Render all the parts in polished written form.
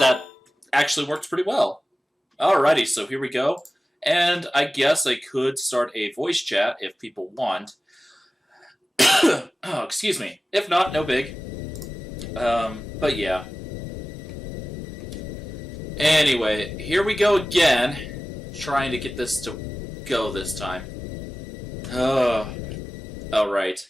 that actually worked pretty well. Alrighty, so here we go. And I guess I could start a voice chat if people want. Oh, excuse me. If not, no big. But yeah. Anyway, here we go again. Trying to get this to go this time. Alright.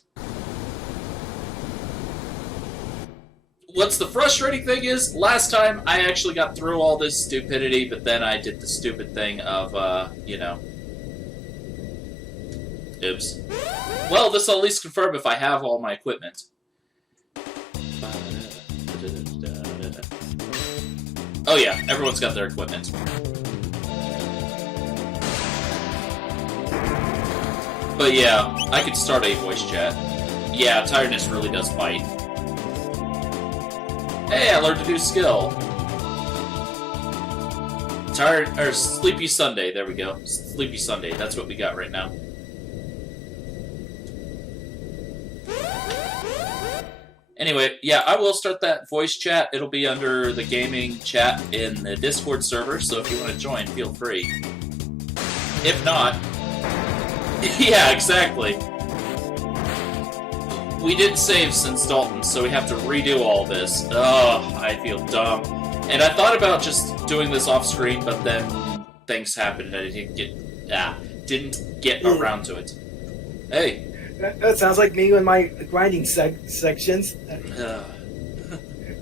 What's the frustrating thing is, last time I actually got through all this stupidity, but then I did the stupid thing of, you know. Oops. Well, this will at least confirm if I have all my equipment. Oh yeah, everyone's got their equipment. But yeah, I could start a voice chat. Yeah, tiredness really does bite. Hey, I learned a new skill. Sleepy Sunday, there we go. Sleepy Sunday, that's what we got right now. Anyway, yeah, I will start that voice chat. It'll be under the gaming chat in the Discord server, so if you want to join, feel free. If not... yeah, exactly. We didn't save since Dalton, so we have to redo all this. Ugh, I feel dumb. And I thought about just doing this off screen, but then things happened and I didn't get around to it. Hey. That sounds like me and my grinding sections.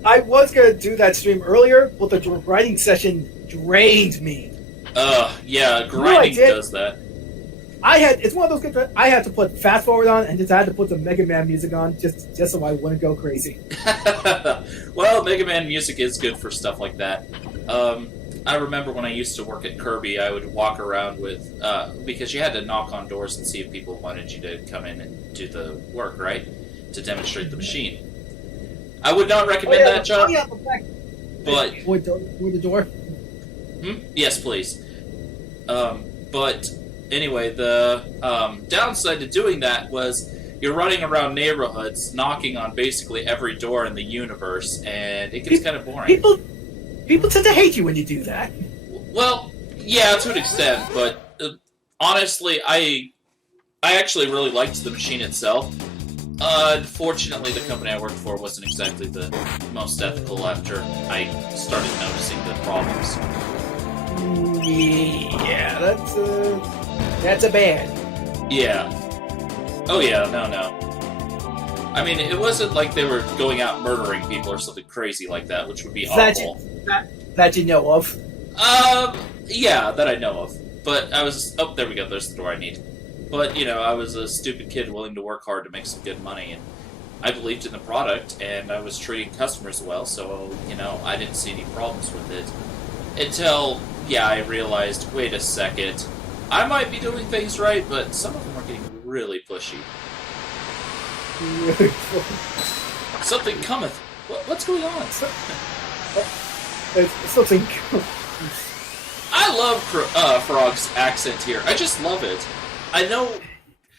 I was gonna do that stream earlier, but the grinding session drained me. Yeah, grinding does that. It's one of those games where I had to put fast forward on and just had to put the Mega Man music on just so I wouldn't go crazy. Well, Mega Man music is good for stuff like that. I remember when I used to work at Kirby, I would walk around with, because you had to knock on doors and see if people wanted you to come in and do the work, right? To demonstrate the machine. I would not recommend that job, but... Would the door? Yes, please. But... Anyway, the downside to doing that was you're running around neighborhoods, knocking on basically every door in the universe, and it gets kind of boring. People tend to hate you when you do that. Well, yeah, to an extent, but honestly, I actually really liked the machine itself. Unfortunately, the company I worked for wasn't exactly the most ethical after I started noticing the problems. Yeah, that's a bad. Yeah. Oh yeah, no. I mean, it wasn't like they were going out murdering people or something crazy like that, which would be awful. That you know of? Yeah, that I know of. But I was... Oh, there we go, there's the door I need. But, you know, I was a stupid kid willing to work hard to make some good money, and I believed in the product, and I was treating customers well, so, you know, I didn't see any problems with it. Until, yeah, I realized, wait a second... I might be doing things right, but some of them are getting really pushy. Something cometh. What's going on? Something. I love Frog's accent here. I just love it. I know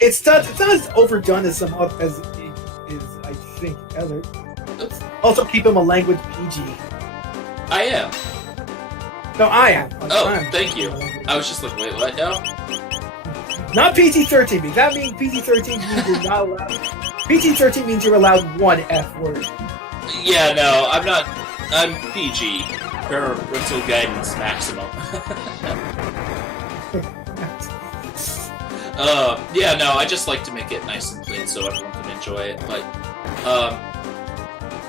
it's not as overdone as some as I think other. Also, keep him a language PG. I am. No, I am. Thank you. I was just like, wait, what now? Not PG-13, because that means PG-13 means you're not allowed. PG-13 means you're allowed one F word. Yeah, no, I'm not. I'm PG. Parental guidance maximum. Yeah, no, I just like to make it nice and clean so everyone can enjoy it. But,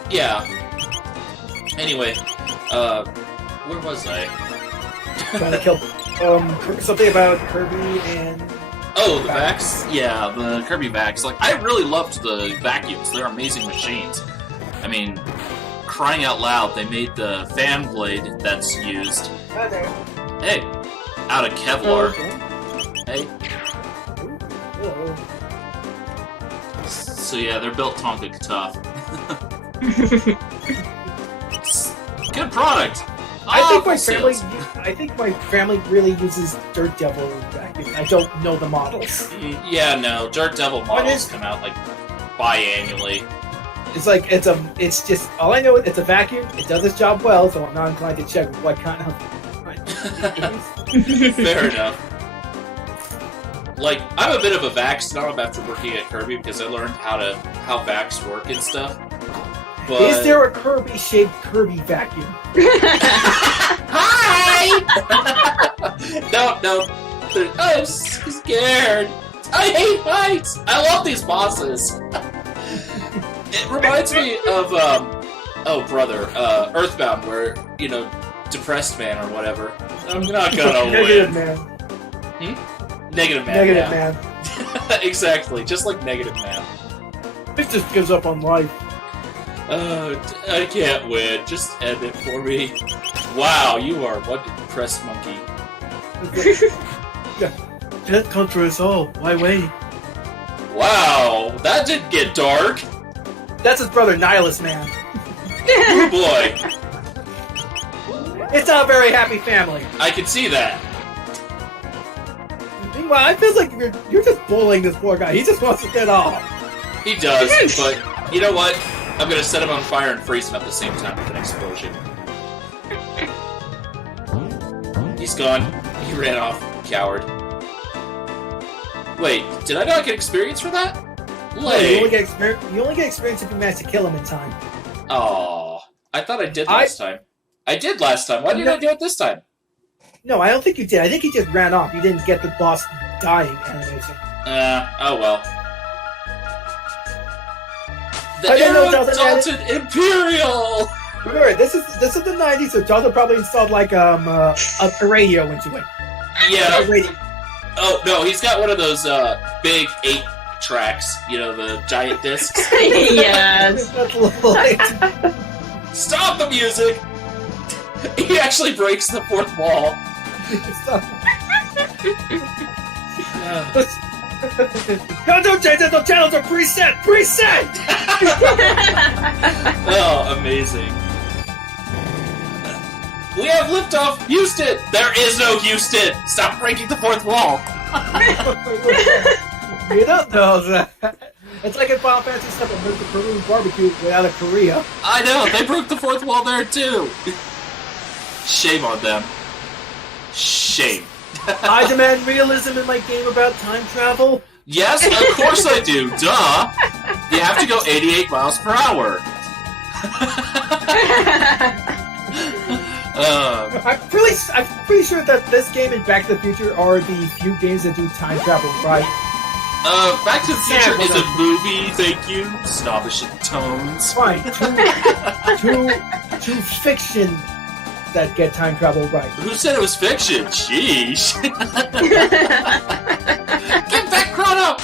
yeah. Anyway, where was I? Trying to kill something about Kirby and... Oh, the vacs? Yeah, the Kirby vacs. Like, I really loved the vacuums. They're amazing machines. I mean, crying out loud, they made the fan blade that's used. Hi there. Hey, out of Kevlar. Hey. Hello. So yeah, they're built Tonka tough. Good product. I think my family really uses Dirt Devil vacuum. I don't know the models. Yeah, no, Dirt Devil models come out like biannually. It's just all I know. It's a vacuum. It does its job well, so I'm not inclined to check what kind of. Fair enough. Like, I'm a bit of a vac snob after working at Kirby because I learned how vacs work and stuff. But... Is there a Kirby-shaped Kirby vacuum? Hi! No. I'm scared. I hate fights. I love these bosses. It reminds me of Earthbound, where depressed man or whatever. I'm not gonna Negative win. man. Negative man. Negative man. Exactly, just like Negative Man. It just gives up on life. I can't win. Just end it for me. Wow, you are one depressed monkey. Death comes for us all. Why wait? Wow, that did get dark. That's his brother, Nihilus Man. Oh boy. It's not a very happy family. I can see that. Meanwhile, I feel like you're just bullying this poor guy. He just wants to get off. He does, but you know what? I'm gonna set him on fire and freeze him at the same time with an explosion. He's gone. He ran off. Coward. Wait, did I not get experience for that? No, you only get experience if you manage to kill him in time. Oh, I thought I did last time. I did last time. Why didn't I do it this time? No, I don't think you did. I think he just ran off. You didn't get the boss dying animation. Oh well. The Dalton Imperial! Remember, this is the 90s, so Dalton probably installed like a radio into it. Yeah. A radio. Oh no, he's got one of those big 8 tracks. The giant discs. Yes. Stop the music! He actually breaks the fourth wall. Don't change it! The channels are preset! Preset! Oh, amazing. We have liftoff! Houston! There is no Houston! Stop breaking the fourth wall! You don't know that. It's like in Final Fantasy VII, there's the Korean barbecue without a Korea. I know, they broke the fourth wall there too! Shame on them. Shame. I demand realism in my game about time travel. Yes, of course I do. Duh. You have to go 88 miles per hour. I'm pretty sure that this game and Back to the Future are the few games that do time travel right. Back to the Future is a movie, thank you. Snobbish tones. Fine. Two fiction that get time travel right. Who said it was fiction? Sheesh. Get back, Chrono!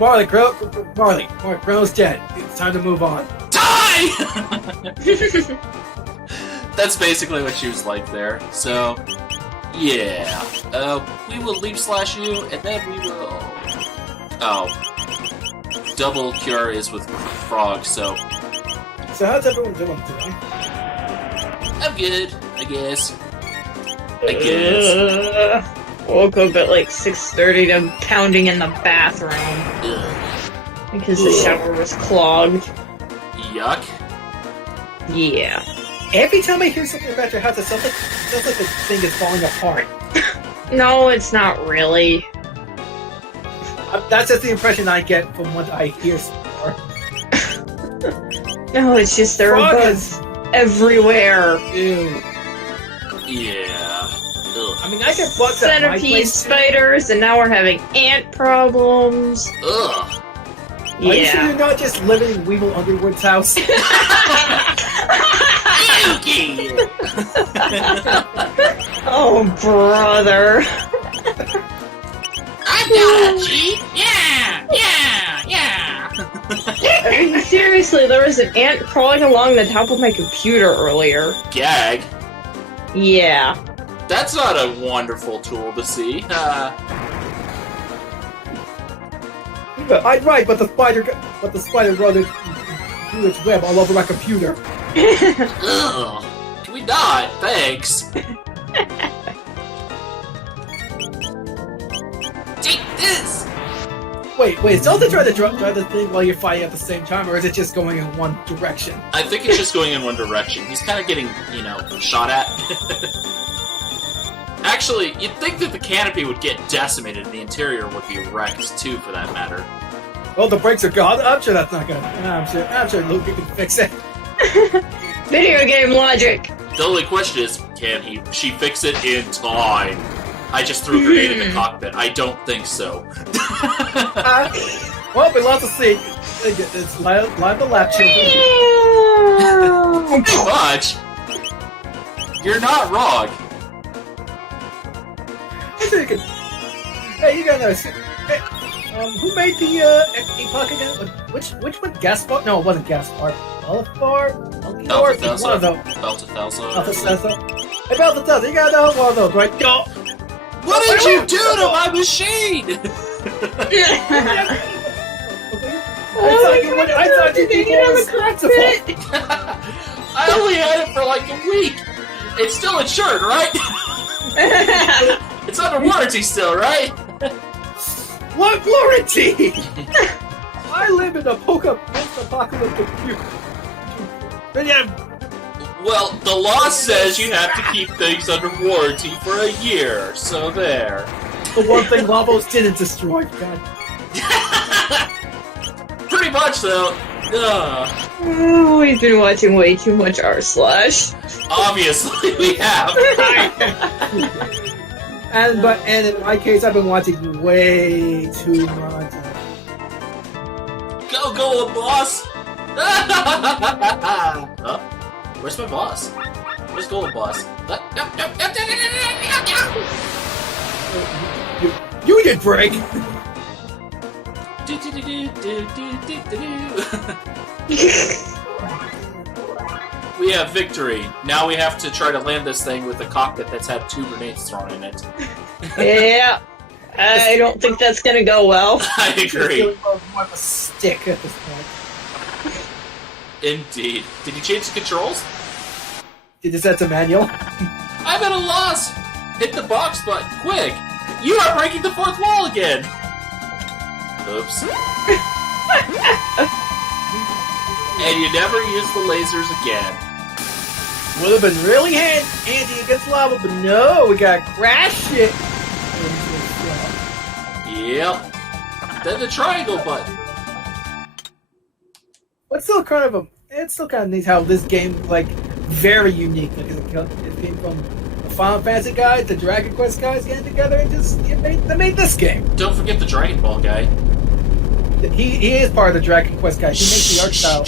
Marley, Chrono's dead. It's time to move on. Die! That's basically what she was like there. So, yeah. We will leap slash you, and then we will... Oh. Double cure is with frog, so... So how's everyone doing today? I'm good, I guess. Woke up at like 6:30 to pounding in the bathroom. Ugh. Because the shower was clogged. Yuck. Yeah. Every time I hear something about your house, it sounds like the thing is falling apart. No, it's not really. That's just the impression I get from what I hear so far. No, it's just there are bugs everywhere. Ew. Yeah. Ugh. I mean, I get bugs at my Centipede place. spiders, and now we're having ant problems. Ugh. Are you sure Yeah. you're not just living in Weevil Underwood's house? Oh, brother. I'm gonna cheat! Yeah! I mean, seriously, there was an ant crawling along the top of my computer earlier. Gag. Yeah. That's not a wonderful tool to see. I'm right, but the spider running through its web all over my computer. Ugh. Can we not? Thanks. Take this! Wait, is Zelda trying to drive the thing while you're fighting at the same time, or is it just going in one direction? I think it's just going in one direction. He's kind of getting, shot at. Actually, you'd think that the canopy would get decimated and the interior would be wrecked too, for that matter. Well, the brakes are gone. I'm sure that's not gonna. I'm sure Luke can fix it. Video game logic. The only question is, she fix it in time? I just threw a grenade in the cockpit. I don't think so. Well, we lost to see. It's live the lap children. Pretty much. You're not wrong. Hey, you got notice. Hey, who made the epoch again? Which one? Gaspar? No, it wasn't Gaspar. Belfar? Balthazar. One of them. Balthazar. Hey, Balthazar, you gotta know one of those, right? Go. What did you do to my machine? I thought you'd be more responsible. I only had it for like a week. It's still insured, right? It's under warranty still, right? What warranty? I live in a post-apocalyptic computer. Well, the law says you have to keep things under warranty for a year, so there. The one thing Lavos didn't destroy, God. Pretty much, though. Oh, we've been watching way too much r/. Obviously, we have. And in my case, I've been watching way too much. Go, boss! Huh? Where's my boss? Where's Golden Boss? You did break! We have victory. Now we have to try to land this thing with a cockpit that's had 2 grenades thrown in it. Yeah. I don't think that's gonna go well. I agree. More of a stick at this point. Indeed. Did you change the controls? Did you set the manual? I'm at a loss! Hit the box button, quick! You are breaking the 4th wall again! Oops. And you never use the lasers again. Would have been really handy against lava, but no, we gotta crash it! Yep. Then the triangle button. It's still kind of neat how this game, like, very unique. Like, it came from the Final Fantasy guys, the Dragon Quest guys getting together and they made this game. Don't forget the Dragon Ball guy. He is part of the Dragon Quest guys. He makes the art style.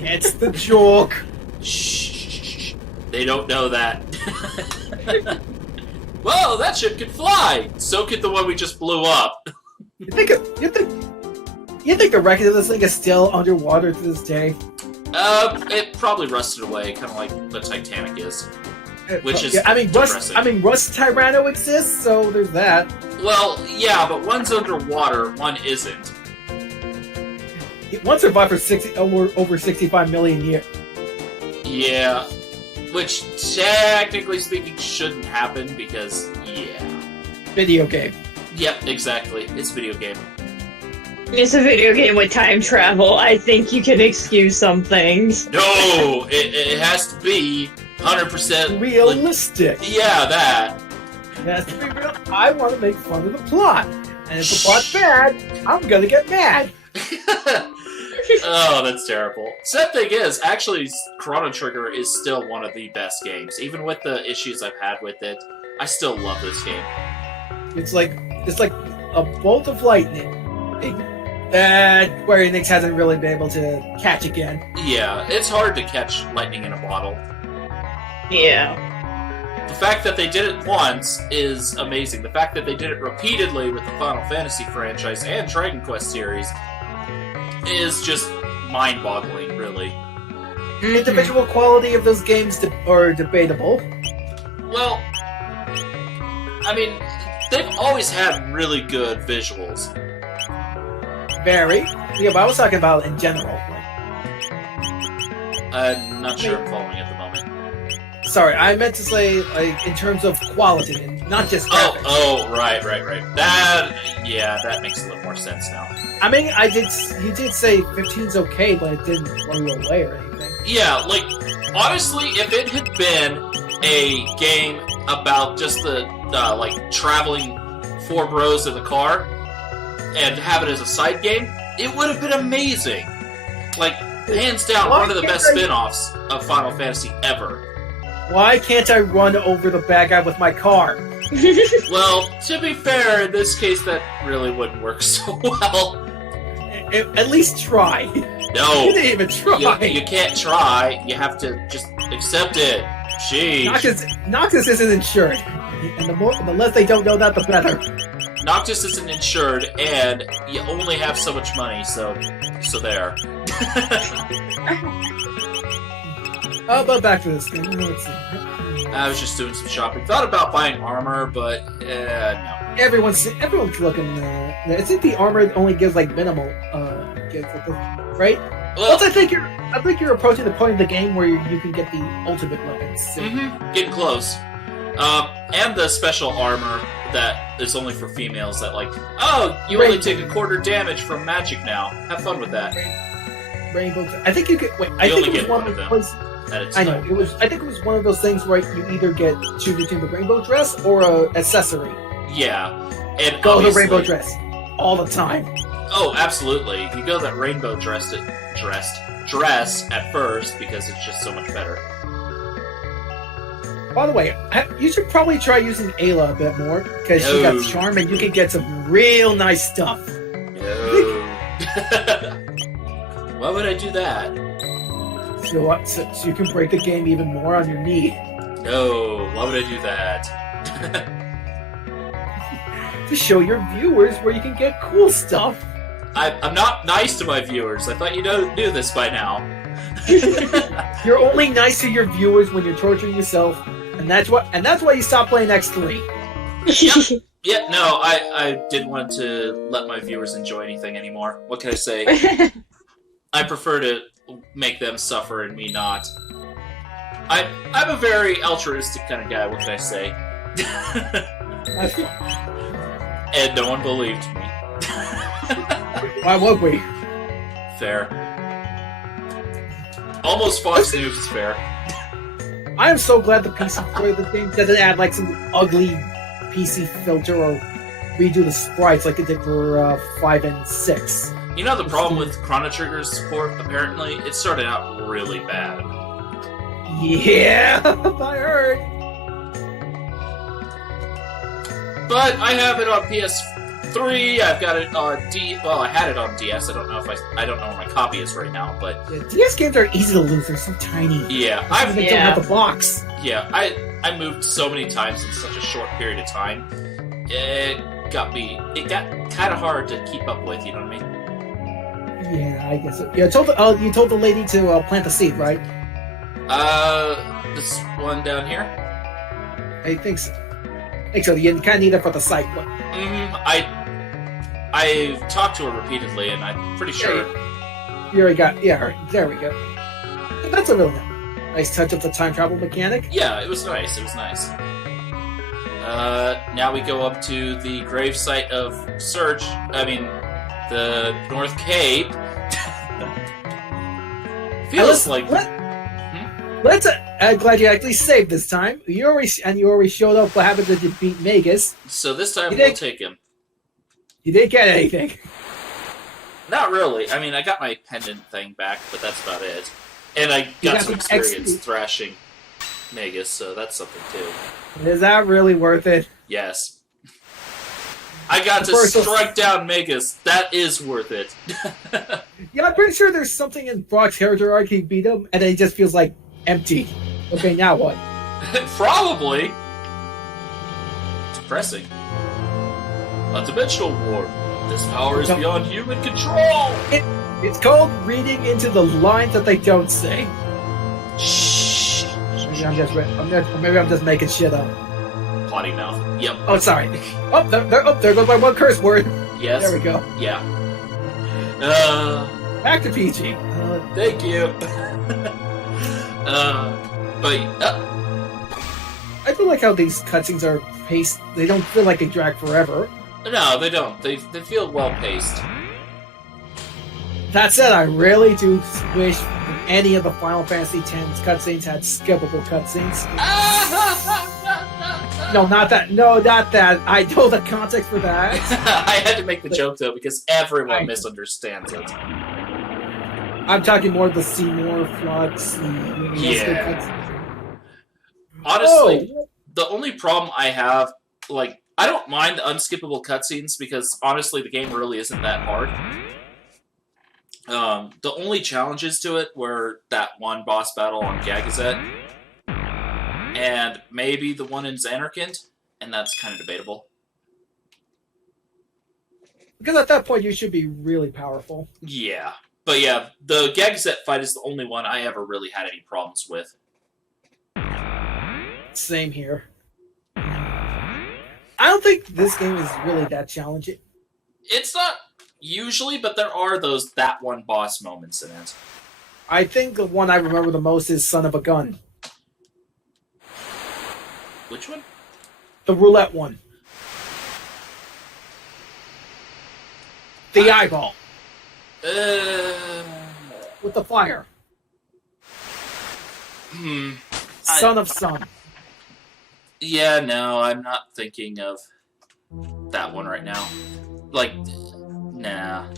It's the joke. Shh. They don't know that. Whoa, that ship can fly! So could the one we just blew up. You think the wreckage of this thing is still underwater to this day? It probably rusted away, kind of like the Titanic is. Which is depressing. Rust Tyranno exists, so there's that. Well, yeah, but one's underwater, one isn't. One survived for over 65 million years. Yeah. Which, technically speaking, shouldn't happen, because, yeah. Video game. Yep, exactly. It's a video game. It's a video game with time travel. I think you can excuse some things. No! It has to be 100% realistic. Yeah, that. It has to be real. I want to make fun of the plot. And if the plot's bad, I'm gonna get mad. Oh, that's terrible. Sad thing is, actually, Chrono Trigger is still one of the best games. Even with the issues I've had with it, I still love this game. It's like a bolt of lightning that Square Enix hasn't really been able to catch again. Yeah, it's hard to catch lightning in a bottle. Yeah. The fact that they did it once is amazing. The fact that they did it repeatedly with the Final Fantasy franchise and Dragon Quest series is just mind-boggling, really. Individual quality of those games are debatable. Well, I mean, they've always had really good visuals. Very. Yeah, but I was talking about in general. I'm not sure I'm following at the moment. Sorry, I meant to say, like, in terms of quality, and not just graphics. Right. That makes a little more sense now. I mean, you did say 15's okay, but it didn't blow you away or anything. Yeah, like, honestly, if it had been a game about just the, traveling 4 bros in the car and have it as a side game, it would have been amazing. Like, hands down, one of the best spin-offs of Final Fantasy ever. Why can't I run over the bad guy with my car? Well, to be fair, in this case, that really wouldn't work so well. At least try. No. You didn't even try. You can't try. You have to just accept it. Jeez. Noctis isn't insured. And the less they don't know that, the better. Noctis isn't insured, and you only have so much money, so there. But back to this game. Let's see. I was just doing some shopping. Thought about buying armor, but no. Everyone's looking. I think the armor only gives like minimal gives, right? Well, Plus, I think you're approaching the point of the game where you can get the ultimate weapons. getting close. And the special armor that is only for females. That you only take a quarter damage from magic now. Have fun with that. Rainbow. I think you could. Wait, I You think only it was get one one of of those. I know it was. I think it was one of those things where you either choose between the rainbow dress or a accessory. Yeah, and Go the rainbow dress all the time. Oh, absolutely. You go that rainbow dress at first because it's just so much better. By the way, you should probably try using Ayla a bit more because she got charm and you can get some real nice stuff. No. Why would I do that? So you can break the game even more on your knee. No, why would I do that? To show your viewers where you can get cool stuff. I'm not nice to my viewers. I thought you knew this by now. You're only nice to your viewers when you're torturing yourself, and that's why you stopped playing X3. Yeah, no, I didn't want to let my viewers enjoy anything anymore. What can I say? I prefer to make them suffer and me not. I'm a very altruistic kind of guy, what can I say? And no one believed me. Why would we? Fair. Almost Fox News is fair. I am so glad the PC for the game doesn't add like some ugly PC filter or redo the sprites like it did for 5 and 6. You know the problem with Chrono Trigger's port, apparently? It started out really bad. Yeah, I heard. But I have it on PS3, I've got it on I had it on DS, I don't know where my copy is right now, but... Yeah, DS games are easy to lose, they're so tiny. Yeah, They don't have the box. Yeah, I moved so many times in such a short period of time. It got kind of hard to keep up with, you know what I mean? Yeah, I guess so. Yeah, you told the lady to plant the seed, right? This one down here? I think so. You kind of need it for the site. But... I've talked to her repeatedly, and I'm pretty sure... You already got... Yeah, right. There we go. That's a really nice touch of the time travel mechanic. Yeah, it was nice. Now we go up to the grave site of Surge. I mean, the North Cape. Feels like... Let's. I'm glad you actually saved this time. You already showed up. What happened to defeat Magus? So this time we'll take him. You didn't get anything. Not really. I mean, I got my pendant thing back, but that's about it. And I got some experience thrashing Magus, so that's something too. Is that really worth it? Yes. I got to strike down Magus. That is worth it. Yeah, I'm pretty sure there's something in Brock's character arc he beat him, and then he just feels like empty. Okay, now what? Probably. Depressing. A dimensional warp. This power is beyond human control. It's called reading into the lines that they don't say. Shh. Maybe I'm just making shit up. Potty mouth. Yep. Oh, sorry. There goes my one curse word. Yes. There we go. Yeah. Back to PG. Thank you. I feel like how these cutscenes are paced. They don't feel like they drag forever. No, they don't. They feel well paced. That said, I really do wish any of the Final Fantasy X's cutscenes had skippable cutscenes. No, not that. No, not that. I know the context for that. I had to make the joke though because everyone misunderstands it. I'm talking more of the Seymour Flux. Yeah. Honestly, the only problem I have, like, I don't mind the unskippable cutscenes because honestly, the game really isn't that hard. The only challenges to it were that one boss battle on Gagazet, and maybe the one in Xanarkand, and that's kind of debatable. Because at that point, you should be really powerful. Yeah. But yeah, the Gagazet fight is the only one I ever really had any problems with. Same here. I don't think this game is really that challenging. It's not usually, but there are that one boss moments in it. I think the one I remember the most is Son of a Gun. Which one? The roulette one. The eyeball. With the fire. Son of Sun. Yeah, no, I'm not thinking of that one right now. Like, nah.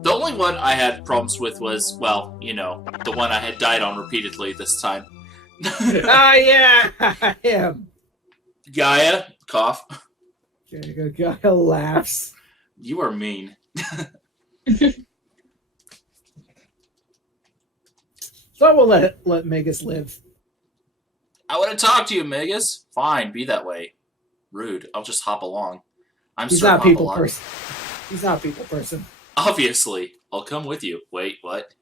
The only one I had problems with was, well, you know, the one I had died on repeatedly this time. Ah, yeah, I am. Gaia, cough. Gaia laughs. You are mean. So I will let Megas live. I want to talk to you, Megas. Fine, be that way. Rude. I'll just hop along. He's not a people person. He's not a people person. Obviously. I'll come with you. Wait, what?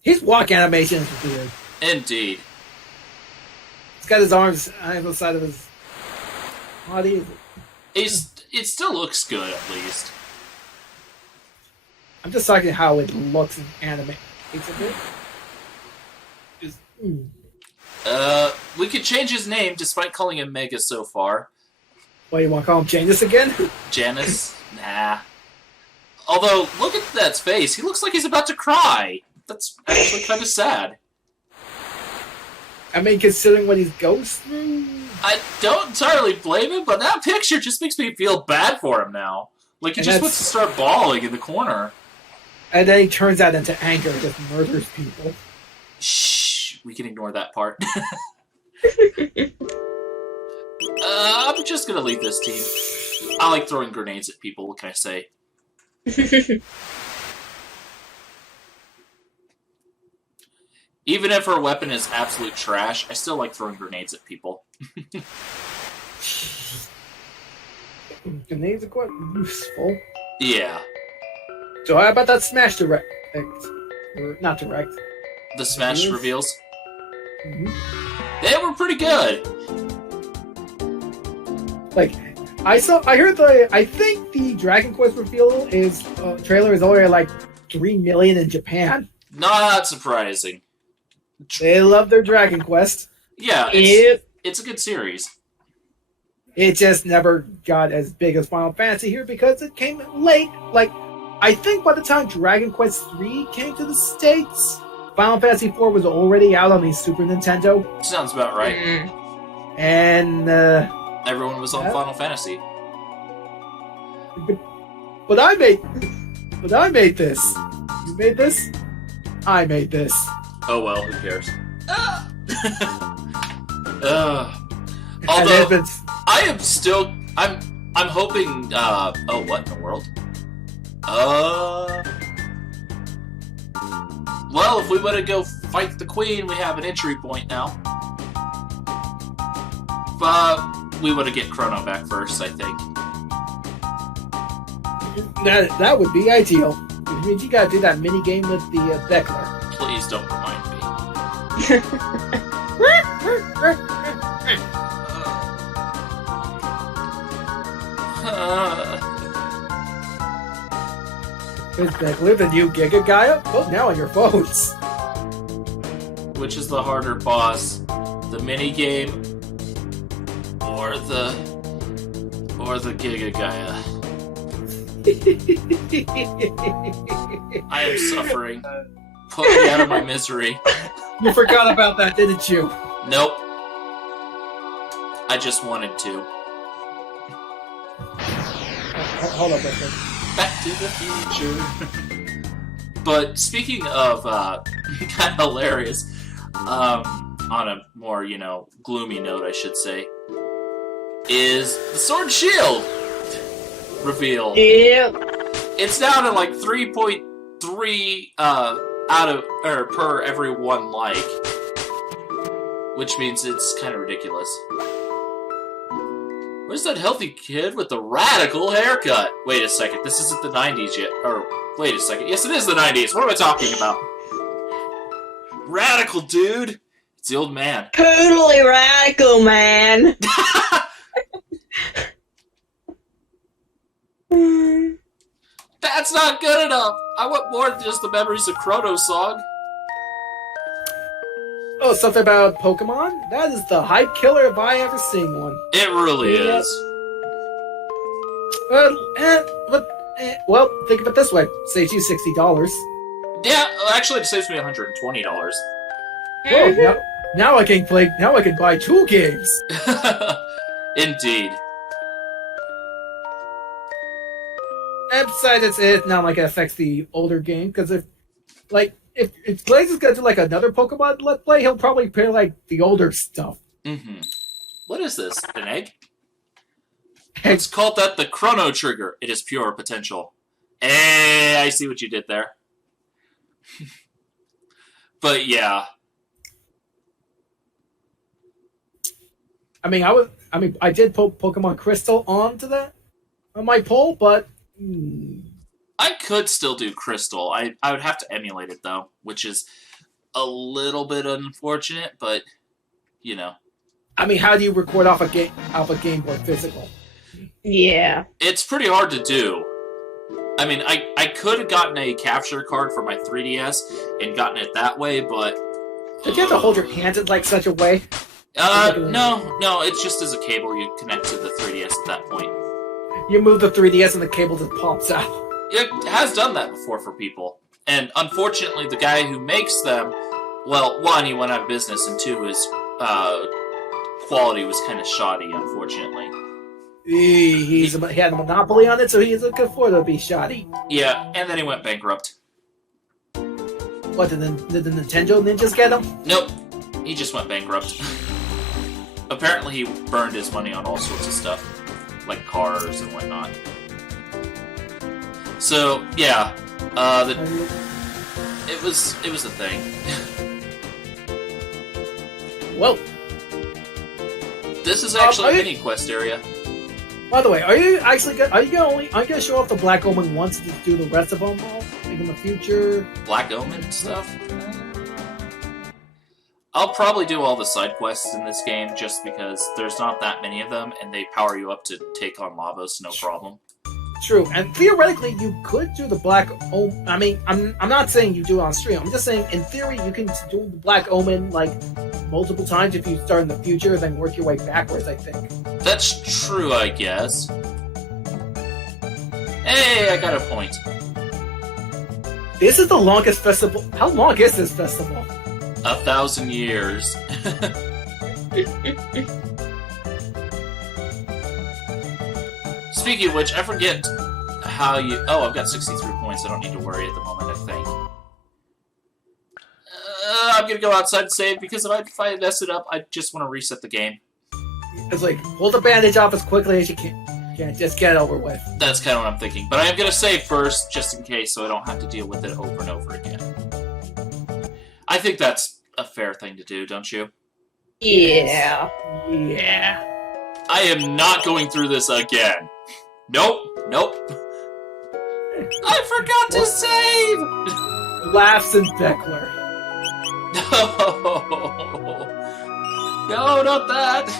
His walk animation is weird. Indeed. He's got his arms on the side of his body. It still looks good, at least. I'm just talking how it looks in anime. It's a bit. We could change his name despite calling him Mega so far. What, you want to call him Janus again? Janus? Nah. Although, look at that face. He looks like he's about to cry. That's actually kind of sad. I mean, considering what he's goes through. I don't entirely blame him, but that picture just makes me feel bad for him now. Like, he just wants to start bawling in the corner. And then he turns that into anger and just murders people. Shh, we can ignore that part. I'm just gonna leave this team. I like throwing grenades at people, what can I say? Even if her weapon is absolute trash, I still like throwing grenades at people. Grenades are quite useful. Yeah. So how about that Smash Direct? Or not Direct. The Smash reveals? Mm-hmm. They were pretty good. Like, I think the Dragon Quest reveal trailer is already like 3 million in Japan. Not surprising. They love their Dragon Quest. Yeah, it's a good series. It just never got as big as Final Fantasy here because it came late. Like, I think by the time Dragon Quest III came to the States, Final Fantasy IV was already out on the Super Nintendo. Sounds about right. And everyone was on Final Fantasy. But I made this. You made this? I made this. Oh well, who cares? Although I'm hoping. Oh, what in the world? Well, if we want to go fight the Queen, we have an entry point now. But we want to get Chrono back first, I think. That would be ideal. Which means you gotta do that mini game with the Beckler. Please don't remind me. Is Beckler the new Giga Gaia? Oh, now on your phones. which is the harder boss? The mini game or the Giga Gaia? I am suffering. Put me out of my misery. You forgot about that, didn't you? Nope. I just wanted to. Hold up, Victor. Back to the future. But speaking of kind of hilarious, on a more, gloomy note, I should say, is the Sword and Shield reveal. Yep. It's down to like 3.3 per every one like, which means it's kind of ridiculous. Where's that healthy kid with the radical haircut? Wait a second, this isn't the 90s yet. Or, wait a second. Yes, it is the 90s. What am I talking about? Radical, dude. It's the old man. Totally radical, man. That's not good enough. I want more than just the Memories of Chrono song. Oh, something about Pokemon? That is the hype killer if I ever seen one. It really is. Well, think of it this way. Saves you $60. Yeah, actually, it saves me $120. Whoa, now I can play. Now I can buy 2 games. Indeed. And besides, it's not like it affects the older game, because if Blaze is gonna do like another Pokemon Let's Play, he'll probably play like the older stuff. Mm-hmm. What is this? An egg? Let's call that the Chrono Trigger. It is pure potential. Hey, I see what you did there. But yeah. I did put Pokemon Crystal on my poll, but I could still do Crystal. I would have to emulate it, though, which is a little bit unfortunate, but, how do you record off a Game Boy physical? Yeah. It's pretty hard to do. I could have gotten a capture card for my 3DS and gotten it that way, but... Did you have to hold your hands in, like, such a way? No, it's just as a cable you connect to the 3DS at that point. You move the 3DS and the cable just pops out. It has done that before for people. And unfortunately, the guy who makes them, well, one, he went out of business, and two, his quality was kind of shoddy, unfortunately. He had a monopoly on it, so he could afford to be shoddy. Yeah, and then he went bankrupt. What, did the Nintendo ninjas get him? Nope. He just went bankrupt. Apparently he burned his money on all sorts of stuff. Like cars and whatnot. So, yeah. It was a thing. Whoa. This is actually a mini quest area. By the way, are you gonna show off the Black Omen once to do the rest of them all? Like in the future? Black Omen stuff? I'll probably do all the side quests in this game just because there's not that many of them and they power you up to take on Lavos, no problem. True, and theoretically you could do the Black Omen. I'm not saying you do it on stream. I'm just saying in theory you can do the Black Omen like multiple times if you start in the future, then work your way backwards. I think that's true, I guess. Hey, I got a point. This is the longest festival. How long is this festival? 1,000 years. Speaking of which, I forget how you... Oh, I've got 63 points. I don't need to worry at the moment, I think. I'm going to go outside and save, because if I mess it up, I just want to reset the game. It's like, pull the bandage off as quickly as you can. Yeah, just get it over with. That's kind of what I'm thinking. But I am going to save first, just in case, so I don't have to deal with it over and over again. I think that's a fair thing to do, don't you? Yeah. Yeah. I am not going through this again. Nope. I forgot to save! Laughs in Beckler. No, not that!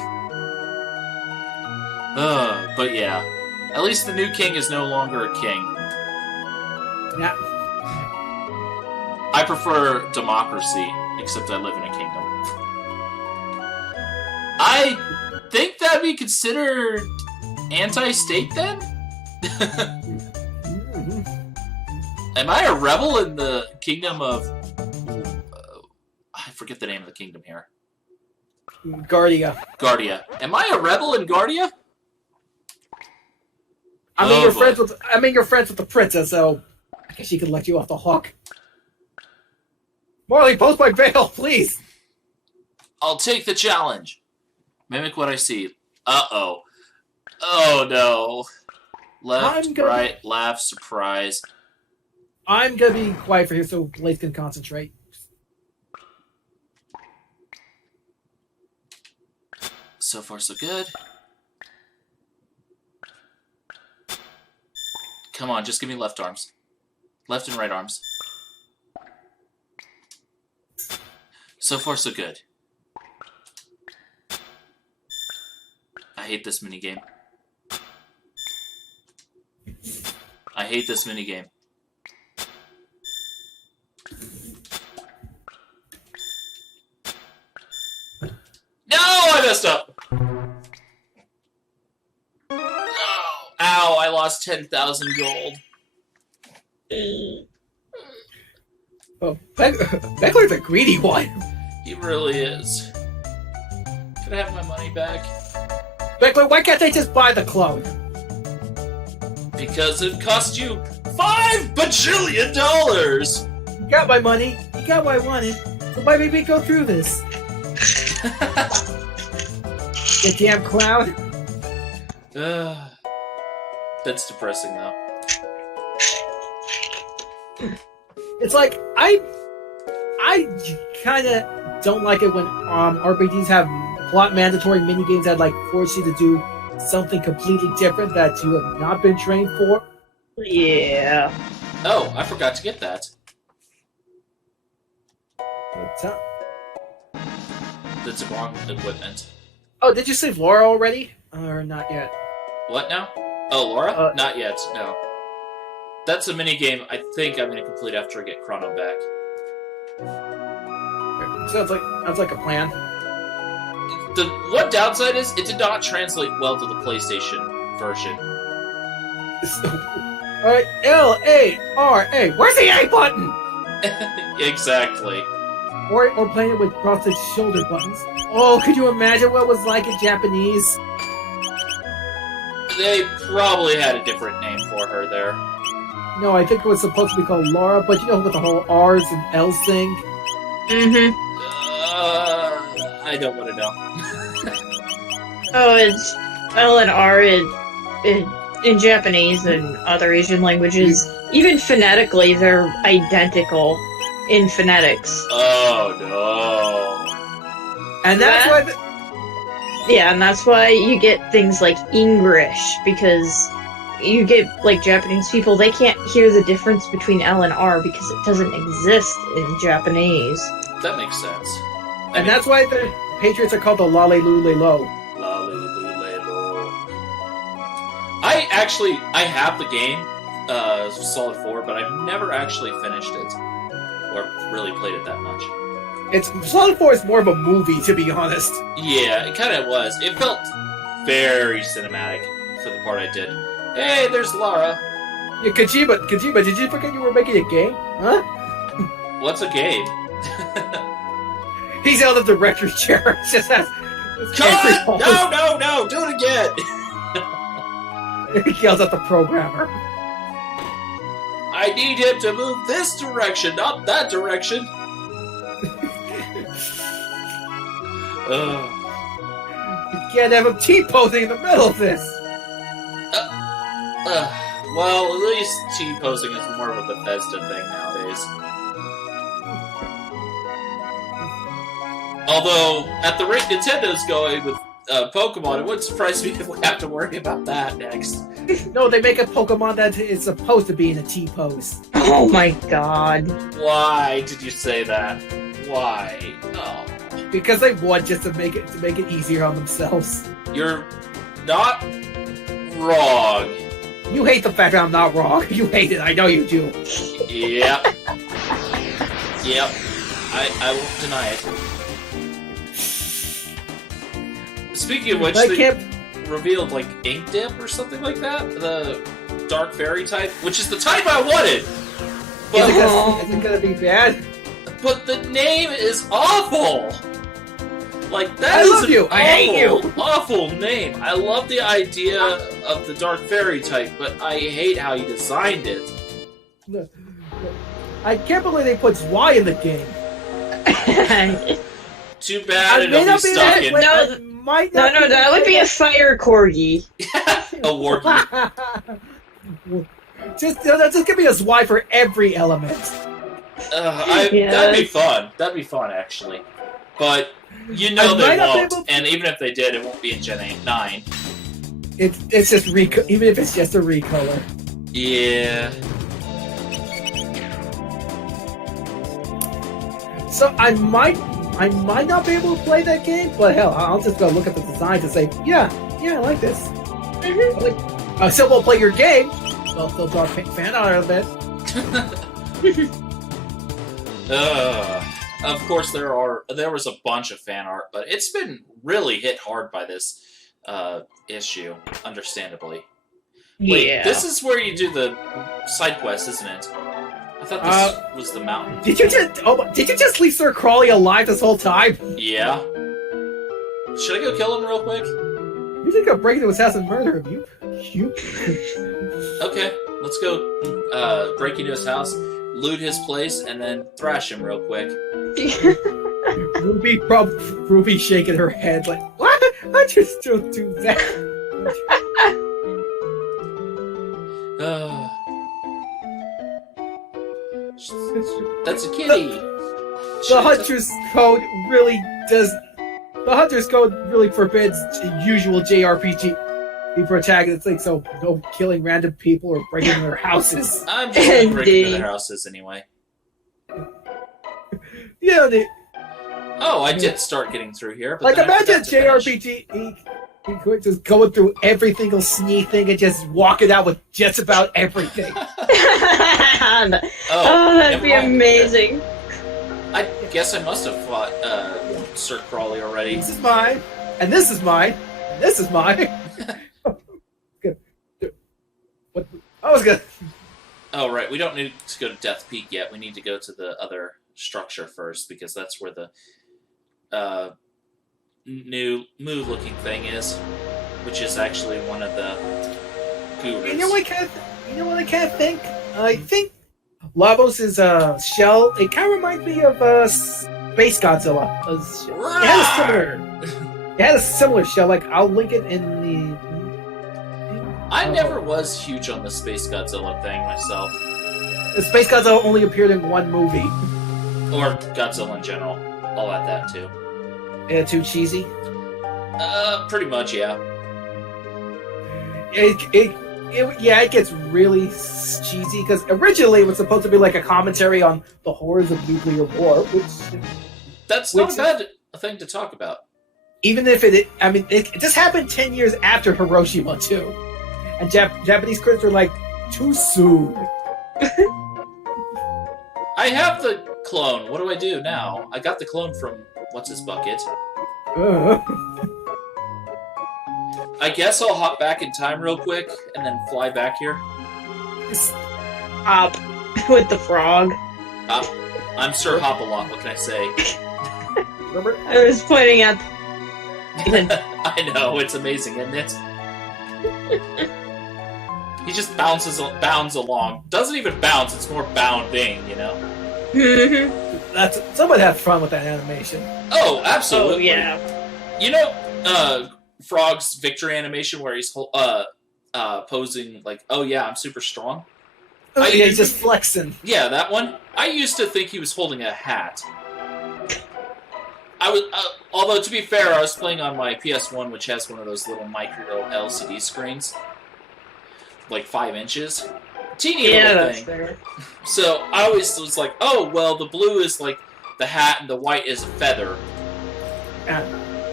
But yeah. At least the new king is no longer a king. Yeah. I prefer democracy Except I live in a kingdom. I think that'd be considered anti-state then? Am I a rebel in the kingdom of... I forget the name of the kingdom here. Guardia. Guardia. Am I a rebel in Guardia? I mean, Oh, you're boy. friends with the princess, so I guess she could let you off the hook. Marley, post my bail, please. I'll take the challenge. Mimic what I see. Uh-oh. Oh, no. Left, right, laugh, surprise. I'm gonna be quiet for here so Blaze can concentrate. So far, so good. Come on, just give me left arms. Left and right arms. So far, so good. I hate this minigame. I hate this minigame. No, I messed up. Oh, ow, I lost 10,000 gold. Oh, Beckler's a greedy one. He really is. Can I have my money back? Beckler, why can't they just buy the clone? Because it cost you $5 bajillion! You got my money. You got what I wanted. So why made me go through this? You damn clown. That's depressing, though. It's like I kind of don't like it when RPGs have plot mandatory minigames that like force you to do something completely different that you have not been trained for. Yeah. Oh, I forgot to get that. That's the wrong equipment. Oh, did you save Laura already? Or not yet? What now? Oh, Laura? Not yet, no. That's a minigame I think I'm going to complete after I get Chrono Back. Sounds like a plan. The one downside is it did not translate well to the PlayStation version. Alright, L-A-R-A. Where's the A button? Exactly. Or playing it with crossed shoulder buttons. Oh, could you imagine what it was like in Japanese? They probably had a different name for her there. No, I think it was supposed to be called Laura, but you know, with the whole R's and L's thing. Mm-hmm. I don't want to know. Oh, it's L and R in Japanese and other Asian languages. Even phonetically, they're identical in phonetics. Oh, no. And that's why... Yeah, and that's why you get things like English, because you get, like, Japanese people, they can't hear the difference between L and R because it doesn't exist in Japanese. That makes sense. And that's why the Patriots are called the Lalelulelo. Lalelulelo. I have the game, Solid 4, but I've never actually finished it. Or really played it that much. Solid 4 is more of a movie, to be honest. Yeah, it kind of was. It felt very cinematic for the part I did. Hey, there's Lara. Yeah, Kojima, did you forget you were making a game? Huh? What's a game? He's out of the director's chair. Just has... Cut! No! Do it again! He yells at the programmer. I need him to move this direction, not that direction. You can't have him T-posing in the middle of this. Well, at least T-posing is more of a Bethesda thing nowadays. Although, at the rate Nintendo's going with Pokemon, it wouldn't surprise me if we have to worry about that next. No, they make a Pokemon that is supposed to be in a T-pose. Oh my god. Why did you say that? Why? Oh. Because they would, just to make it easier on themselves. You're not wrong. You hate the fact that I'm not wrong. You hate it. I know you do. Yep. Yep. I won't deny it. Speaking of which, I they can't. revealed like Ink Dip or something like that, the Dark Fairy type, which is the type I wanted. But, Is it gonna be bad? but the name is awful. Like that I is love an you. I hate you. awful name. I love the idea of the Dark Fairy type, but I hate how you designed it. I can't believe they put Y in the game. Too bad I it'll may be not be stuck that. in No. Might No, not be that would be a fire corgi. a wargie. just give me a Y for every element. Yeah. That'd be fun. That'd be fun, actually. But you know I they might not be won't, able to- and even if they did, it won't be in Gen 9. It's just even if it's just a recolor. Yeah. So I might not be able to play that game, but hell, I'll just go look at the designs and say, yeah, I like this. I still won't play your game. I'll still draw fan art of it. Of course, there was a bunch of fan art, but it's been really hit hard by this issue, understandably. Wait, Yeah. this is where you do the side quest, isn't it? I thought this was the mountain. Did you just leave Sir Crawley alive this whole time? Yeah. Should I go kill him real quick? You just gonna break into his house and murder him? You. Okay, let's go break into his house, loot his place, and then thrash him real quick. Ruby shaking her head like, what? I just don't do that. That's a kitty. The Hunter's Code really does. The Hunter's Code really forbids the usual JRPG protagonists, like, so no killing random people or breaking into their houses. I'm just gonna break into their houses anyway. Yeah, Oh, I did start getting through here. But like then I imagine forgot to finish. JRPG. He could just going through every single sneak thing and just walking out with just about everything. Oh, that'd never be mind. amazing. I guess I must have fought Sir Crawley already. This is mine, and this is mine, and this is mine. Good. What? I was good. Oh, right. We don't need to go to Death Peak yet. We need to go to the other structure first, because that's where the new Moo-looking thing is, which is actually one of the gurus. You know what I can't think? I think Lavos is a shell. It kind of reminds me of Space Godzilla. It had a similar shell. Like, I'll link it in the. I never was huge on the Space Godzilla thing myself. The Space Godzilla only appeared in one movie. Or Godzilla in general. I'll add that too. Too cheesy. Pretty much, yeah. It gets really cheesy because originally it was supposed to be like a commentary on the horrors of nuclear war, which That's not a bad thing to talk about. even if it just happened 10 years after Hiroshima too, and Japanese critics were like, too soon. I have the clone. What do I do now? I got the clone from what's his bucket. I guess I'll hop back in time real quick and then fly back here. Up with the frog. I'm Sir Hop-a-Lot. What can I say? Remember? I was pointing at. I know, it's amazing, isn't it? He just bounds along. Doesn't even bounce, it's more bounding, you know? Someone had fun with that animation. Oh, absolutely. Oh, yeah. You know, Frog's victory animation where he's posing like, oh yeah, I'm super strong? Oh, yeah, he's just flexing. Yeah, that one. I used to think he was holding a hat. Although, to be fair, I was playing on my PS1, which has one of those little micro LCD screens. Like 5 inches. Teeny little that's thing. fair. So, I always was like, oh, well, the blue is like the hat and the white is a feather.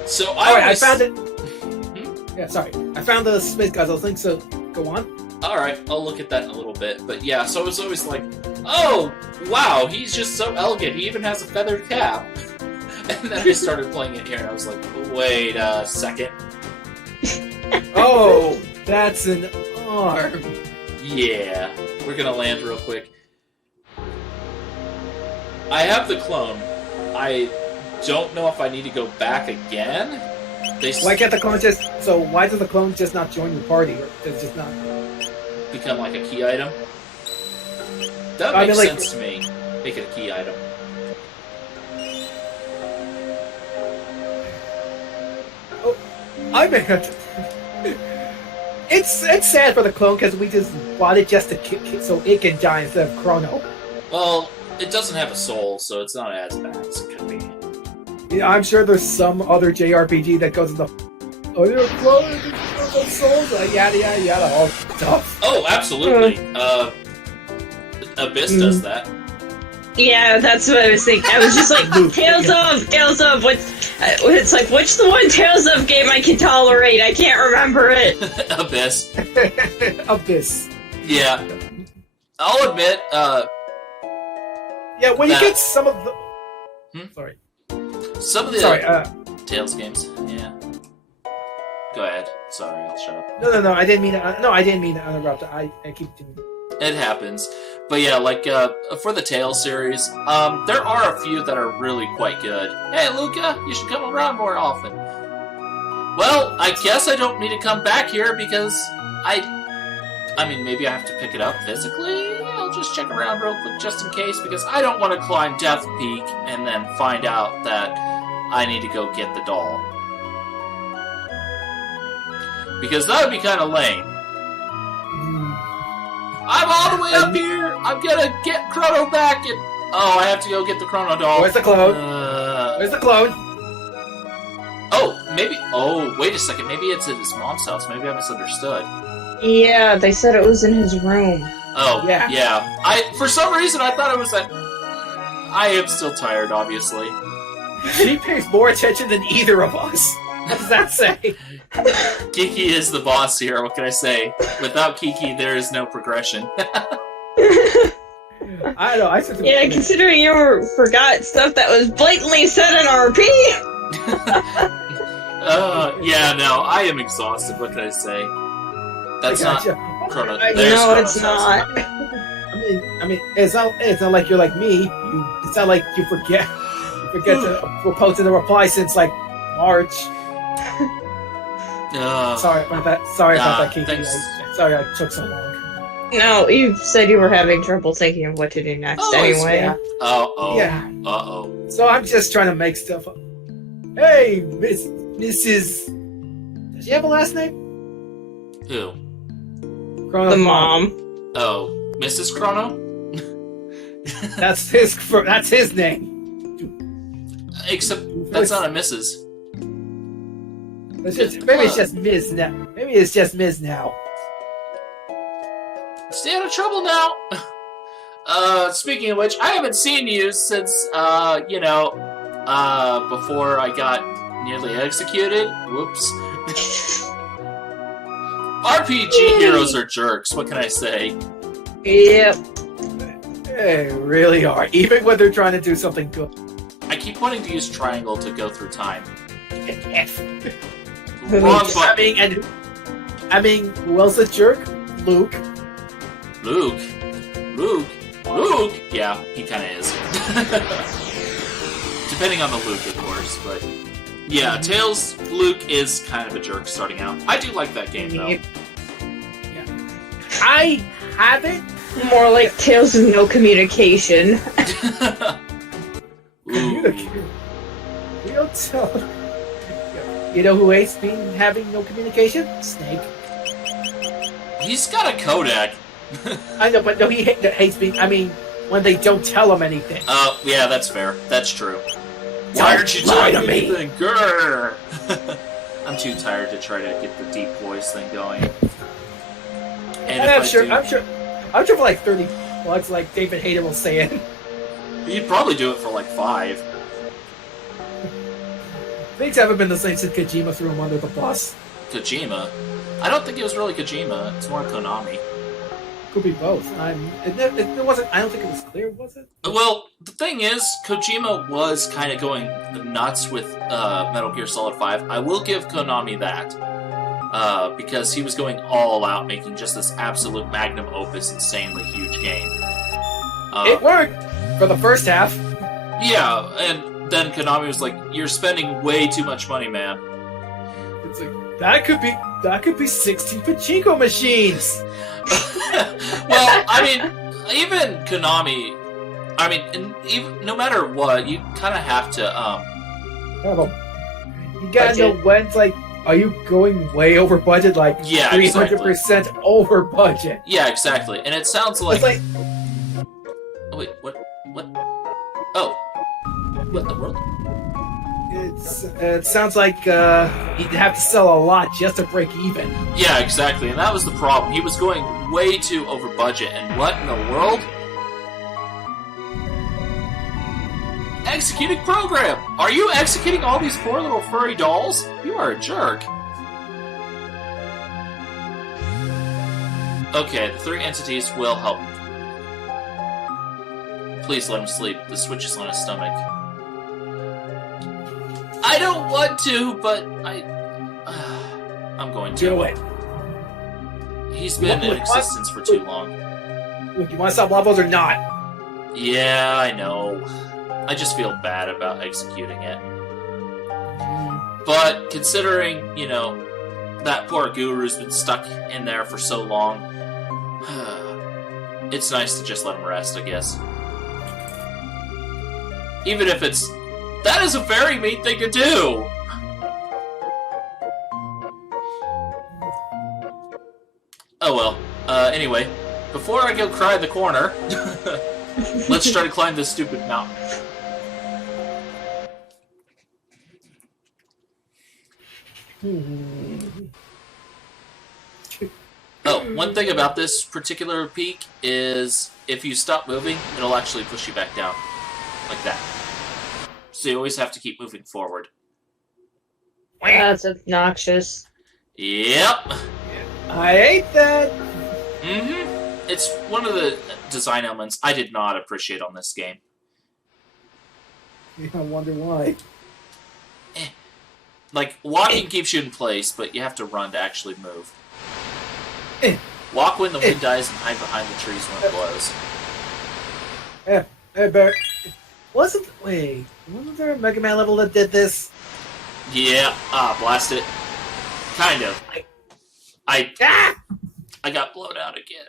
So, I found it. Yeah, sorry. I found the Space Godzilla thing, so go on. Alright, I'll look at that in a little bit. But yeah, so I was always like, oh, wow, he's just so elegant. He even has a feathered cap. And then I started playing it here, and I was like, wait a second. Oh, that's an arm. Yeah, we're gonna land real quick. I have the clone. I don't know if I need to go back again. Why can't the clone just... So why does the clone just not join your party? Or does it just not... become like a key item? That makes sense to me. Make it a key item. Oh, I mean... It's sad for the clone because we just bought it just to so it can die instead of Chrono. Well, it doesn't have a soul, so it's not as bad as it could be. Yeah, I'm sure there's some other JRPG that goes in the... Oh, you're a clone, you souls, yada yada yada, all stuff. Oh, absolutely. Abyss does that. Yeah, that's what I was thinking. I was just like, Tales of, it's like, what's the one Tales of game I can tolerate? I can't remember it. Abyss. Abyss. Yeah. I'll admit, yeah, when you get some of the... Sorry. Some of the Tales games, yeah. Go ahead. Sorry, I'll shut up. No, I didn't mean to, I didn't mean to interrupt. I keep doing it. It happens. But yeah, like, for the Tales series, there are a few that are really quite good. Hey, Luca, you should come around more often. Well, I guess I don't need to come back here because I mean, maybe I have to pick it up physically? I'll just check around real quick just in case, because I don't want to climb Death Peak and then find out that I need to go get the doll. Because that would be kind of lame. I'm all the way up here! I'm gonna get Chrono back and... Oh, I have to go get the Chrono doll. Where's the clone? Where's the clone? Oh, maybe... Oh, wait a second. Maybe it's at his mom's house. Maybe I misunderstood. Yeah, they said it was in his room. Oh, yeah. For some reason, I thought it was that... I am still tired, obviously. She pays more attention than either of us. What does that say? Kiki is the boss here, what can I say? Without Kiki, there is no progression. I don't know, Yeah, considering you forgot stuff that was blatantly said in RP! Yeah, no, I am exhausted, what can I say? That's not Chrono. No, it's not. I mean, it's not like you're like me. It's not like you forget to post in the reply since like March. Sorry about that. Sorry about that, Kiki. Sorry I took so long. No, you said you were having trouble thinking of what to do next anyway. Yeah. Yeah. Uh-oh. So I'm just trying to make stuff up. Hey, Mrs. Does she have a last name? Who? Chrono the mom. Oh, Mrs. Chrono? That's his name. Except that's not a Mrs. Maybe it's just Ms. now. Maybe it's just Ms. now. Stay out of trouble now. Speaking of which, I haven't seen you since, before I got nearly executed. Whoops. RPG heroes are jerks, what can I say? Yep. They really are. Even when they're trying to do something good. I keep wanting to use triangle to go through time. Wrong button. I mean, who else is a jerk? Luke. Luke? Yeah, he kind of is. Depending on the Luke, of course, but... Yeah, Tails Luke is kind of a jerk starting out. I do like that game, though. Yeah. I haven't. More like Tales of no communication. Communicate. We don't tell. You know who hates being having no communication? Snake. He's got a codec. I know, but no, he hates being. I mean, when they don't tell him anything. Yeah, that's fair. That's true. Why aren't you telling me anything? Grr. I'm too tired to try to get the deep voice thing going. And I'm sure for like $30, like David Hayter will say it. You'd probably do it for like 5. Things haven't been the same since Kojima threw him under the bus. Kojima? I don't think it was really Kojima. It's more Konami. Could be both. It wasn't. I don't think it was clear, was it? Well, the thing is, Kojima was kind of going nuts with Metal Gear Solid 5. I will give Konami that. Because he was going all out, making just this absolute magnum opus, insanely huge game. It worked for the first half. Yeah, and then Konami was like, "You're spending way too much money, man." It's like that could be 16 pachinko machines. Well, I mean, even Konami, I mean, even no matter what, you kind of have to You gotta know when it's like, are you going way over budget? Like, yeah, 300% over budget. Yeah, exactly. And it sounds like. It's like oh, wait, what? Oh, what in the world? it sounds like you'd have to sell a lot just to break even. Yeah, exactly. And that was the problem. He was going way too over budget. And what in the world? Executing program! Are you executing all these poor little furry dolls? You are a jerk. Okay, the 3 entities will help. Please let him sleep. The switch is on his stomach. I don't want to, but I'm going to. Do it. He's been in existence for too long. Look, you want to stop levels or not? Yeah, I know. I just feel bad about executing it. But considering, you know, that poor guru's been stuck in there for so long, it's nice to just let him rest, I guess. Even if it's... That is a very mean thing to do! Oh well. Anyway, before I go cry in the corner, let's try to climb this stupid mountain. Oh, one thing about this particular peak is if you stop moving, it'll actually push you back down. Like that. So you always have to keep moving forward. That's obnoxious. Yep. I hate that. Mm-hmm. It's one of the design elements I did not appreciate on this game. I wonder why. Like, walking keeps you in place, but you have to run to actually move. Walk when the wind dies and hide behind the trees when it blows. Hey, Bert. Wasn't there a Mega Man level that did this? Yeah, blast it. Kind of. I got blown out again.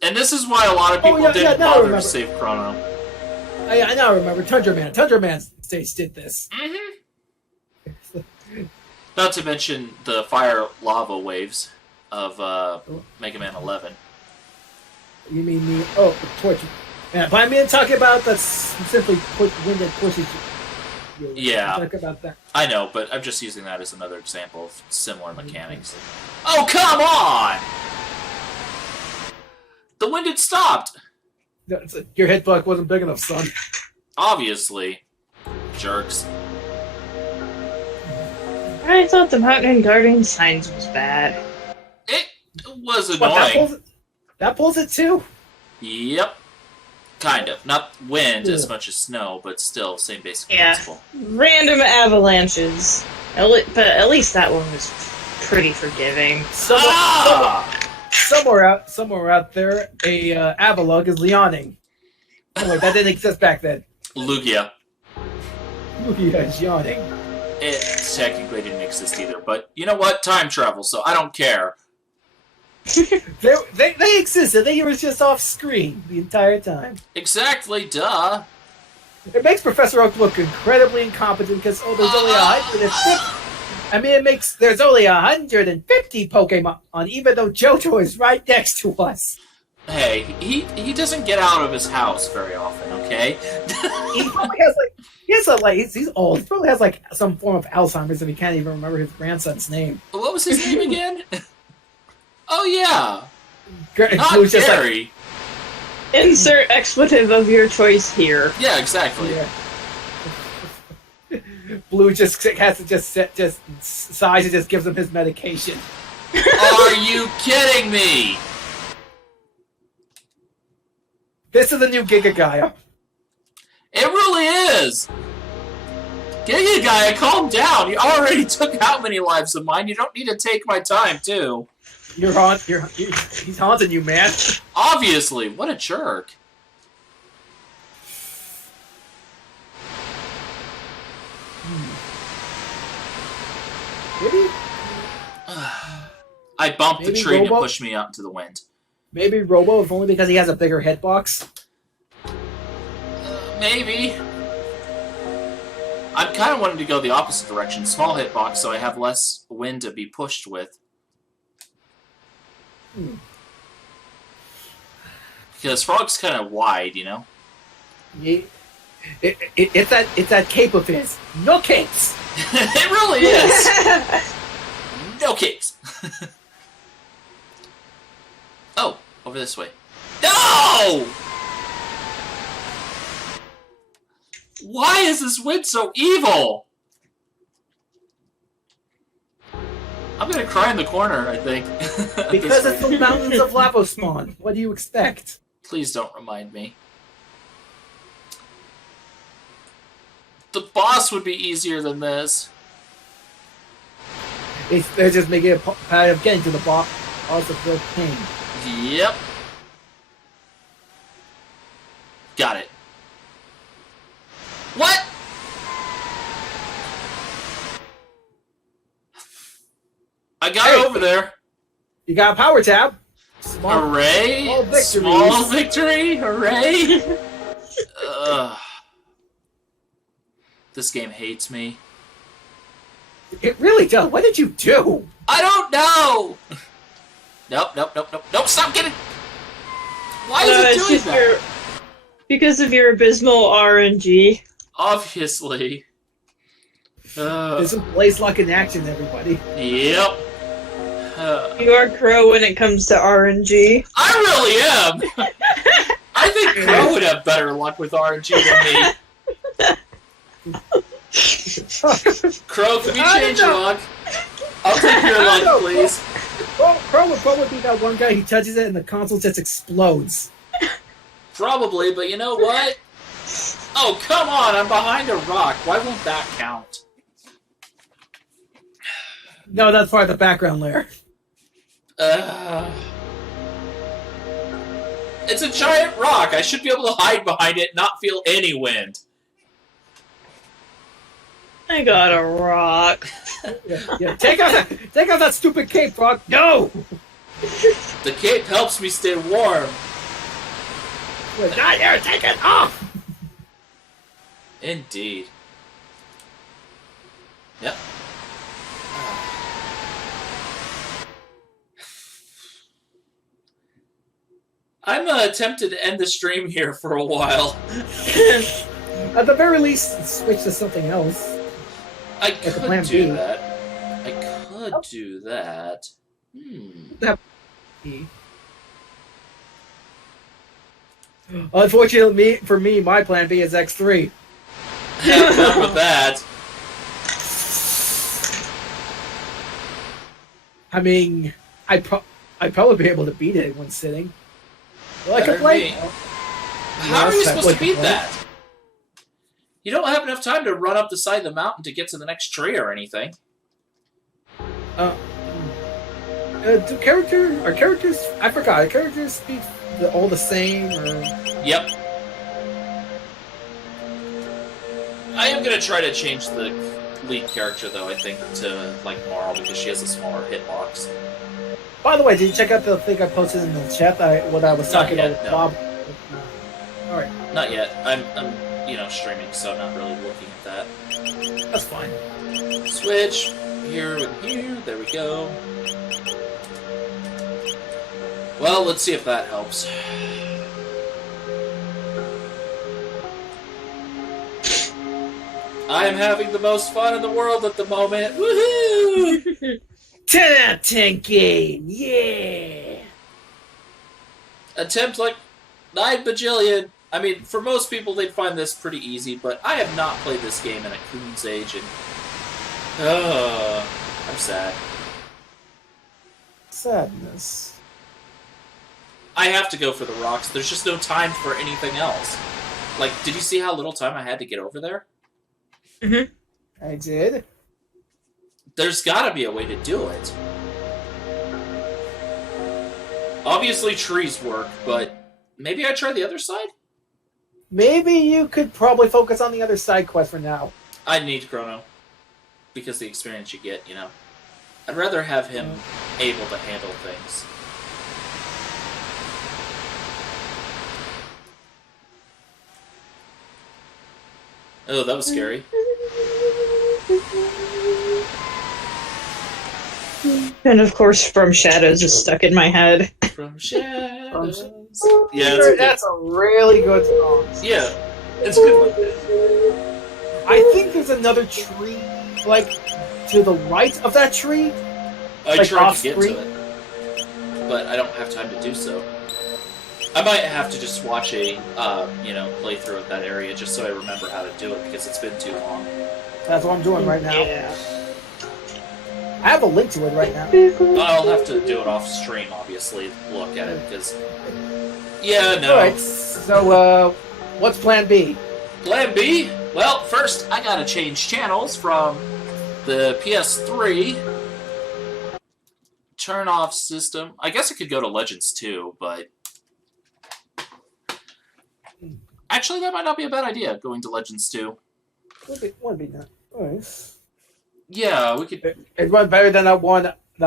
And this is why a lot of people didn't bother to save Chrono. I now remember. Tundra Man. Tundra Man stage did this. Mm-hmm. Not to mention the fire lava waves of Mega Man 11. You mean the torch? Yeah, but I mean talking about the simply wind that pushes you. Yeah, talk about that. I know, but I'm just using that as another example of similar mechanics. Oh, come on! The wind had stopped! Your hitbox wasn't big enough, son. Obviously. Jerks. I thought the Mountain Guardian Signs was bad. It was annoying. That pulls it too? Yep. Kind of. Not wind as much as snow, but still, same basic principle. Random avalanches. But at least that one was pretty forgiving. Somewhere out there, a Avalug is Leoning. Oh wait, that didn't exist back then. Lugia. Lugia is yawning. It technically didn't exist either, but you know what? Time travel, so I don't care. They existed. They were just off screen the entire time. Exactly, duh. It makes Professor Oak look incredibly incompetent because there's only 150. I mean, there's only 150 Pokemon, even though Johto is right next to us. Hey, he doesn't get out of his house very often, okay? He probably has he's old. He probably has some form of Alzheimer's and he can't even remember his grandson's name. What was his name again? Oh yeah, not just Gary. Insert expletive of your choice here. Yeah, exactly. Yeah. Blue just has to just sighs and just gives him his medication. Are you kidding me? This is the new Giga Gaia. It really is. Giga Guy, calm down. You already took how many lives of mine? You don't need to take my time, too. He's haunting you, man. Obviously. What a jerk. Maybe I bumped the Maybe tree and it Robo? pushed me out into the wind. Robo, if only because he has a bigger hitbox. Maybe. I'm kind of wanting to go the opposite direction. Small hitbox, so I have less wind to be pushed with. Because Frog's kind of wide, you know? It's that cape of his. No capes! It really is! No capes! Oh, over this way. No! Why is this wind so evil? I'm gonna cry in the corner, I think. Because it's the mountains of lava spawn. What do you expect? Please don't remind me. The boss would be easier than this. They're just making a part of getting to the boss of the pain. Yep. Got it. What? I got it over there. You got a power tab. Hooray! Small victories. Small victory! Hooray! Ugh. This game hates me. It really does. What did you do? I don't know! Nope, stop getting... Why is it doing that? Because of your abysmal RNG. Obviously. There's some Blaze Luck in action, everybody. Yep. You are Crow when it comes to RNG. I really am! I think Crow would have better luck with RNG than me. Crow, can you change your luck? I'll take your luck, please. Crow would probably be that one guy who touches it and the console just explodes. Probably, but you know what? Oh, come on, I'm behind a rock. Why won't that count? No, that's part of the background layer. It's a giant rock. I should be able to hide behind it and not feel any wind. I got a rock. Yeah. Take out that stupid cape, Frog. No! The cape helps me stay warm. We're not here. Take it off! Indeed. Yep. I'm tempted to end the stream here for a while. At the very least, switch to something else. I Like a could plan do B. that. I could do that. Unfortunately, for me, my plan B is X3. Have fun with that. I mean, I'd probably be able to beat it in one sitting. Well, I Better could play. me. How are you supposed to beat that? You don't have enough time to run up the side of the mountain to get to the next tree or anything. Do characters? I forgot. Are characters speak all the same? Or... Yep. I am gonna try to change the lead character though. I think to like Marl because she has a smaller hitbox. By the way, did you check out the thing I posted in the chat? What I was talking about with no. Bob. All right, Not yet. I'm streaming, so I'm not really looking at that. that's fine. Switch here and here. There we go. Well, let's see if that helps. I am having the most fun in the world at the moment. Woohoo! 10 out of 10 game, yeah. Attempt like 9 bajillion. I mean, for most people, they'd find this pretty easy, but I have not played this game in a coon's age, and I'm sad. Sadness. I have to go for the rocks. There's just no time for anything else. Like, did you see how little time I had to get over there? Mm-hmm. I did. There's gotta be a way to do it. Obviously trees work, but maybe I try the other side? Maybe you could probably focus on the other side quest for now. I need Chrono. Because the experience you get, you know. I'd rather have him able to handle things. Oh, that was scary. And of course, From Shadows is stuck in my head. From shadows. Yeah, Yeah, that's a really good song. Yeah, it's a good one. I think there's another tree, like, to the right of that tree. I like tried to get off-screen? to it, but I don't have time to do so. I might have to just watch a, playthrough of that area just so I remember how to do it because it's been too long. That's what I'm doing right now. Yeah. I have a link to it right now. I'll have to do it off stream, obviously, look at it because. Yeah, no. Alright, so, what's plan B? Plan B? Well, first I gotta change channels from the PS3. Turn off system. I guess I could go to Legends 2, but actually that might not be a bad idea, going to Legends 2. Would be nice. Alright. Yeah, we could. It run better than that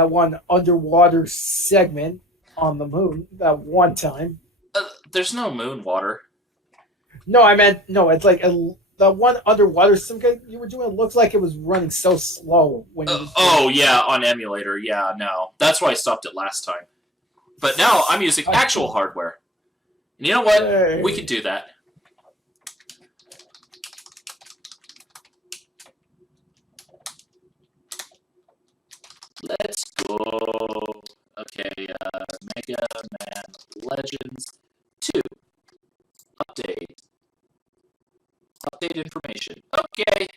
one underwater segment on the moon that one time. There's no moon water. No, I meant no. It's like the one underwater segment you were doing. It looks like it was running so slow when. Oh yeah, on emulator. Yeah, no, that's why I stopped it last time. But now I'm using actual hardware. And you know what? Hey. We can do that. Let's go. Okay, Mega Man Legends 2. Update. Update information. Okay.